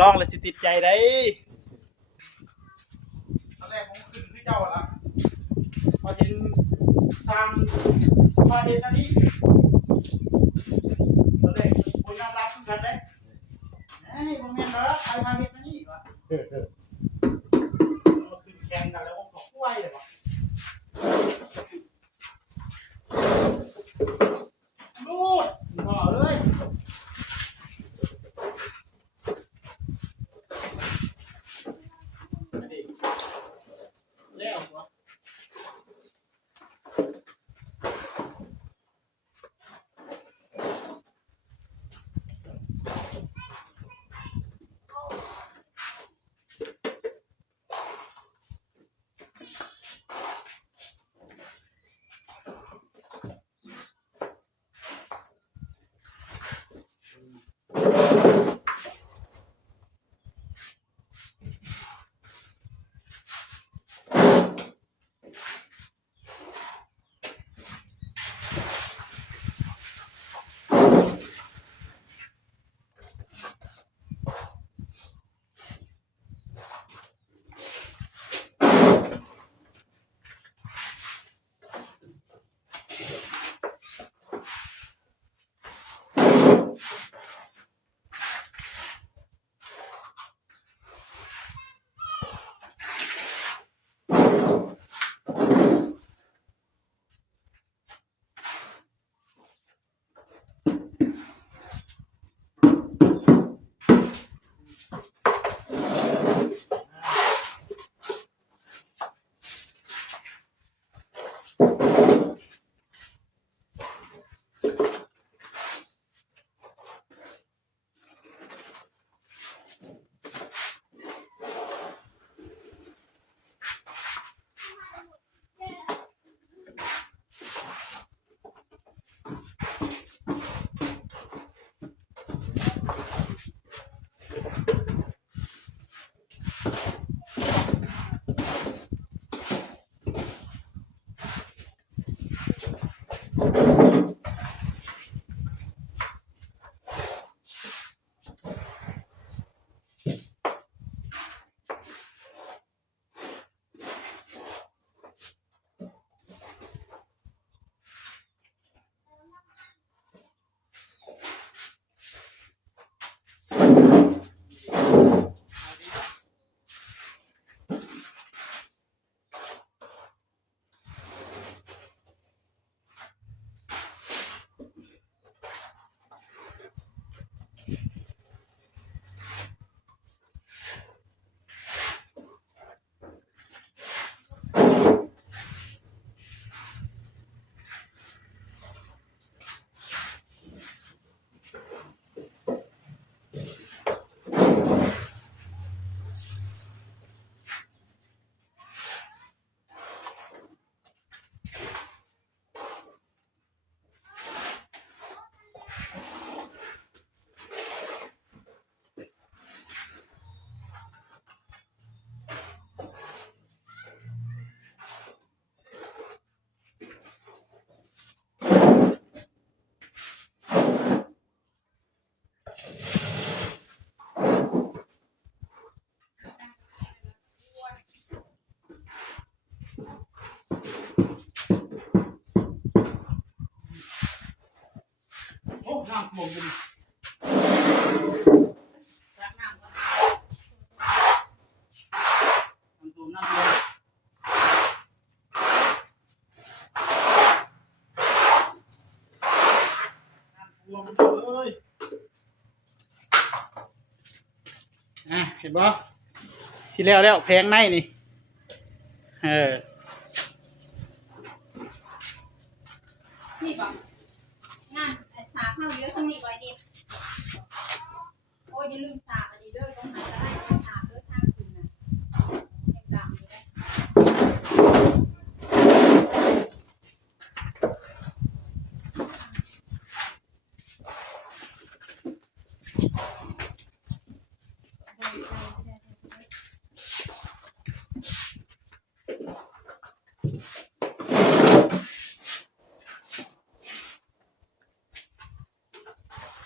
ลองเลยสิติดใจได้ตอนแรกผมขึ้นที่เจ้าละพอเห็นสร้างพอเห็นอันนี้ตอนแรกผมยอมรับขึ้นกันได้ผมเห็นแล้วใครมาเห็นอันนี้วะขึ้นแข่งกันแล้วผมก็กล้วยเลยวะลูดพ่อเอ้ยแล้ววะโอ้น้ำท่วมเลยน้ำท่วมน้ำท่วมรวมเลยเห็นบ่สิแล้วแพงในนี่นี่บอกงานสาเข้าเยอะทั้งนี้ไว้ดิโอ้ยอย่าลืมสาอันนี้เด้อต้องหาจะได้สาเด้อทางคุณนะยังดำอยู่ได้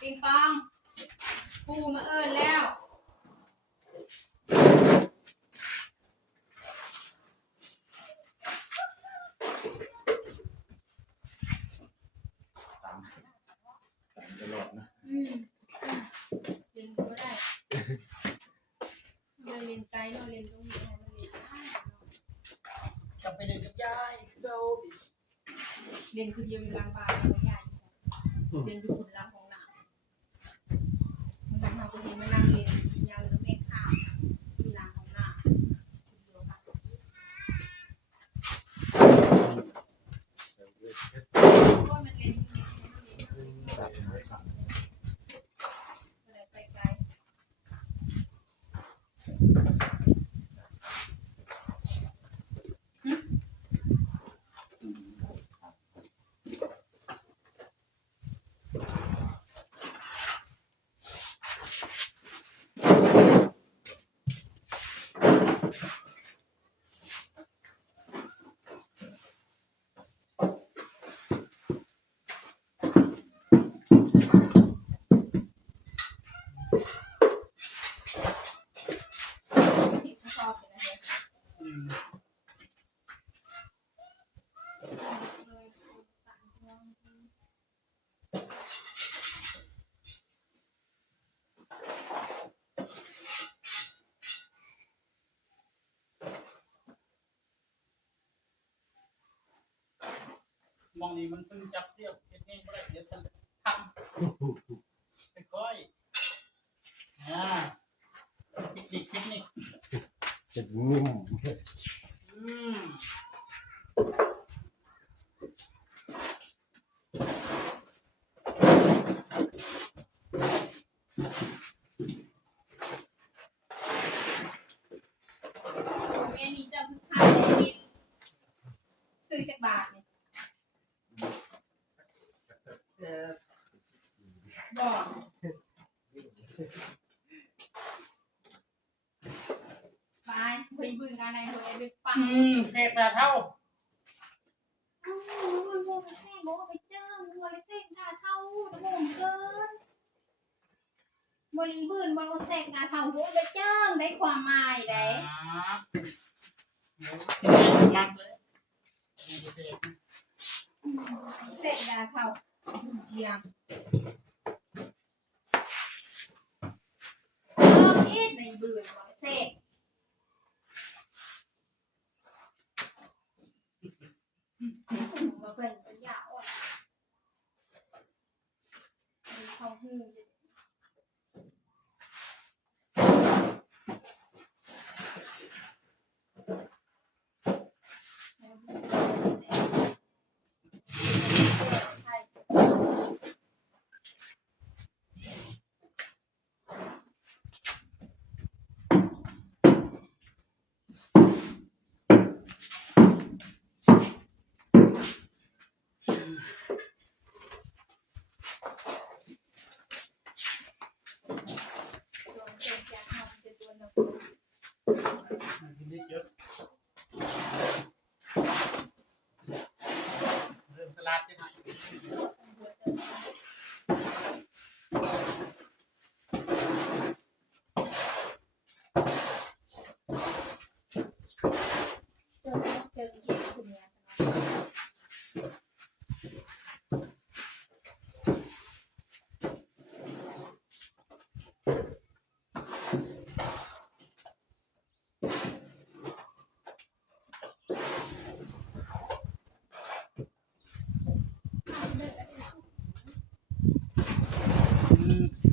ปิงปองปูมาเอิญแล้ว ๆเราเรียนตรงนี้ให้มันเรียนได้ กลับไปเรียนกับยายเราดิ เรียนคือเดียวอยู่หลังบ้านไม่ใหญ่เรียนอยู่คนหลังของหนามันทำคนนี้มานั่งเรียนยาวแล้วแม่ข้าวอยู่หลังของหนาเดียวกันก็มันเรียนไปไกลที่ชอบเป็นอะไรมองนี่มันเพิ่งจับเสี้ยวเก็บเองก็ได้เดี๋ยวฉันทำไปก้อยปิกนิก จะนิ่ม อืม แม่นี่เจ้าคือข้าวแม่นี่ซื้อจากบาทเนี่ยบอกไปคุยบึงกันในหัวดึกปัง เศษแต่เท่า อ้าวมันโมไปแท่งโมไปเจอมัวเลยเส้นหน้าเท่าตะโมงเกินบริบืนบอลเสกหน้าเท่าโมไปเจอได้ความหมายได้ มักเลย เสกหน้าเท่าเยี่ยมรอบอีกในบืนบอลเสกมาเป็นปัญญาอ่อนเขาหู ทีนี้เยอะเริ่มสลัดยังไง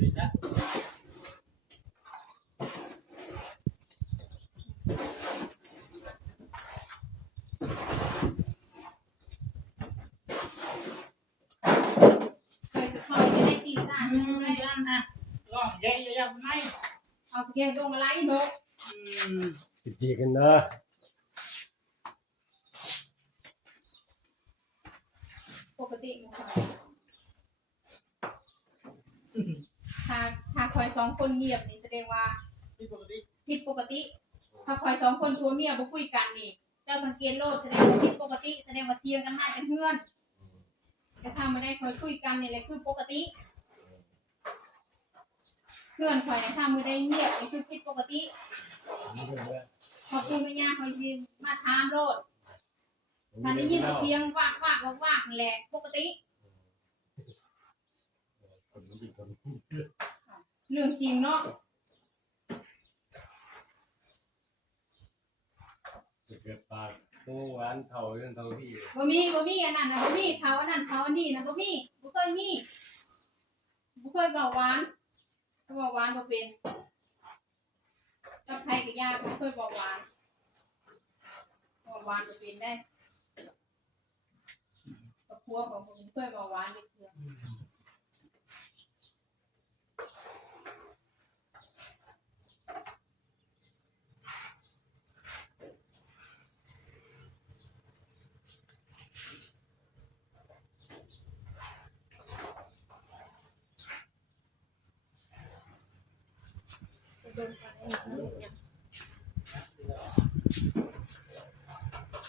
ปิดแล้วเคยจะคอยจะได้ตีตา ยังนะลองเยอะยังไม่ เอาเกลงอะไรเนอะ จีกันเนอะ ปกติถ้าคอยสองคนเงียบนี่แสดงว่า ที่ปกติ ผิดปกติ ถ้าคอยสองคนทัวเมียบ่คุยกันนี่เจ้าสังเกตโลดแสดงว่าผิดปกติแสดงว่าเทียงกันมาเป็นเพื่อนแต่ถ้าไม่ได้คอยคุยกันนี่แหละคือปกติเพื่อนคอยถ้ามือได้เงียบนี่คือผิดปกติพอคุยไม่ยากคอยยืนมาถามโลดถ้าได้ยินเสียงวากนั่นแหละปกติเรื่องจริงเนาะ เกิดปากโอ้หวานเท่าเรื่องเท่าที่ บ่มีอันนั้นนะบ่มีเท้าอันนั้นเท้าอันนี้นะบ่มีบ่เคยมีบ่เคยเบาหวานเบาหวานบ่เป็นกับไผกับยาบ่เคยเบาหวานบ่เป็นได้กับพัวของผมเคยเบาหวานเลยเทื่อเบิ่งกันอีกนิดนึง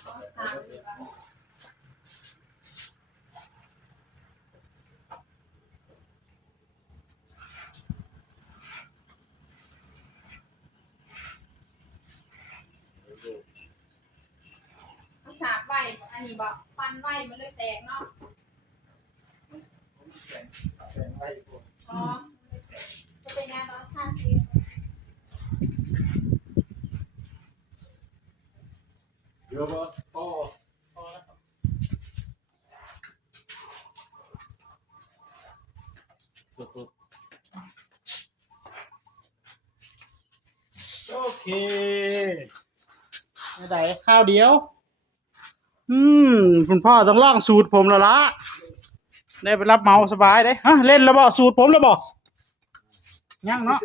เอาตามดีกว่าเอาสาบไว้อันนี้บ่ปั้นไว้มันเลยแตกเนาะอ๋อจะเป็นงานตอนท่าซี เยอะปะพ่อ พอแล้วครับโอเคไม่ได้ข้าวเดียว คุณพ่อต้องลองสูตรผมแล้วละได้ไปรับเหมาสบายได้ฮะเล่นแล้วบ่สูตรผมแล้วบ่ยังเนาะ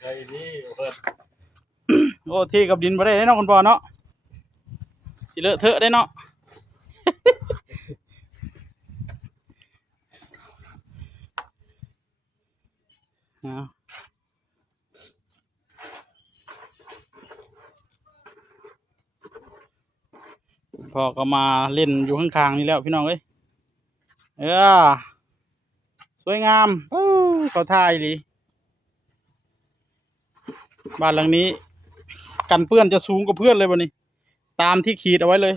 ใครนี่เปิด โอ้ที่กับดินบ่ได้เนาะคุณพ่อเนาะสิเลอะเทอะได้เนาะ เอาพ่อก็มาเล่นอยู่ข้างๆนี่แล้วพี่น้องเอ้ยสวยงามเขาท่ายดีบ้านหลังนี้กันเปื้อนจะสูงกว่าเพื่อนเลยวันนี้ตามที่ขีดเอาไว้เลย